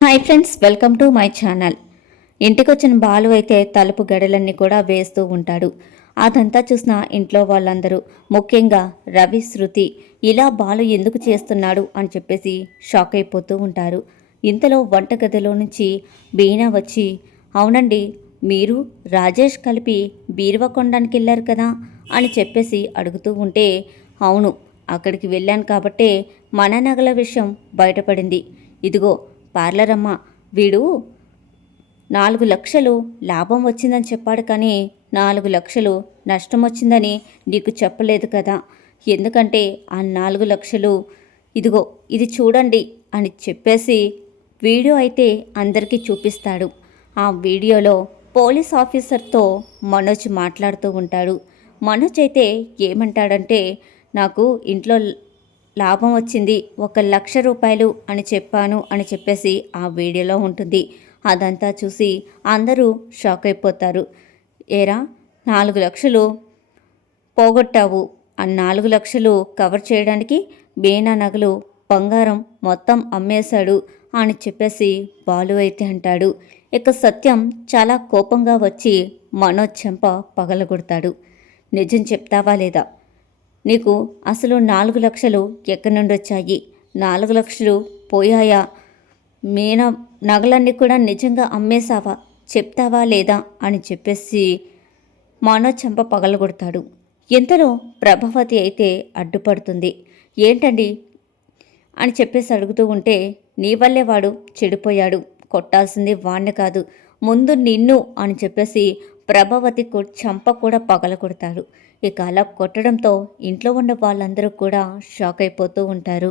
Hi friends, welcome to my channel. ఇంటికొచ్చిన బాలు అయితే తలుపు గడలన్నీ కూడా వేస్తూ ఉంటాడు. అదంతా చూసిన ఇంట్లో వాళ్ళందరూ, ముఖ్యంగా రవి, శృతి ఇలా బాలు ఎందుకు చేస్తున్నాడు అని చెప్పేసి షాక్ అయిపోతూ ఉంటారు. ఇంతలో వంటగదిలో నుంచి బీనా వచ్చి, అవునండి, మీరు రాజేష్ కలిపి బీరువా కొనడానికి వెళ్ళారు కదా అని చెప్పేసి అడుగుతూ ఉంటే, అవును, అక్కడికి వెళ్ళాను కాబట్టే మన నగల విషయం బయటపడింది. ఇదిగో పార్లర్ అమ్మ, వీడు 4 లక్షలు లాభం వచ్చిందని చెప్పాడు, కానీ 4 లక్షలు నష్టం వచ్చిందని నీకు చెప్పలేదు కదా. ఎందుకంటే ఆ 4 లక్షలు ఇదిగో ఇది చూడండి అని చెప్పేసి వీడియో అయితే అందరికీ చూపిస్తాడు. ఆ వీడియోలో పోలీస్ ఆఫీసర్తో మనోజ్ మాట్లాడుతూ ఉంటాడు. మనోజ్ అయితే ఏమంటాడంటే, నాకు ఇంట్లో లాభం వచ్చింది 1 లక్ష రూపాయలు అని చెప్పాను అని చెప్పేసి ఆ వీడియోలో ఉంటుంది. అదంతా చూసి అందరూ షాక్ అయిపోతారు. ఏరా, 4 లక్షలు పోగొట్టావు, ఆ 4 లక్షలు కవర్ చేయడానికి బీనా నగలు, బంగారం మొత్తం అమ్మేశాడు అని చెప్పేసి బాలు అయితే అంటాడు. ఇక సత్యం చాలా కోపంగా వచ్చి మనోజ్ చెంప పగలగొడతాడు. నిజం చెప్తావా లేదా? నీకు అసలు 4 లక్షలు ఎక్కడి నుండి వచ్చాయి? 4 లక్షలు పోయాయా? మీనా నగలన్నీ కూడా నిజంగా అమ్మేశావా? చెప్తావా లేదా అని చెప్పేసి మనోజ్ చెంప పగలగొడతాడు. ఇంతలో ప్రభావతి అయితే అడ్డుపడుతుంది. ఏంటండి అని చెప్పేసి అడుగుతూ ఉంటే, నీ వల్లే వాడు చెడిపోయాడు, కొట్టాల్సింది వాణ్ణి కాదు, ముందు నిన్ను అని చెప్పేసి ప్రభావతి చెంప కూడా పగలగొడతాడు. ఇక అలా కొట్టడంతో ఇంట్లో ఉన్న వాళ్ళందరూ కూడా షాక్ అయిపోతూ ఉంటారు.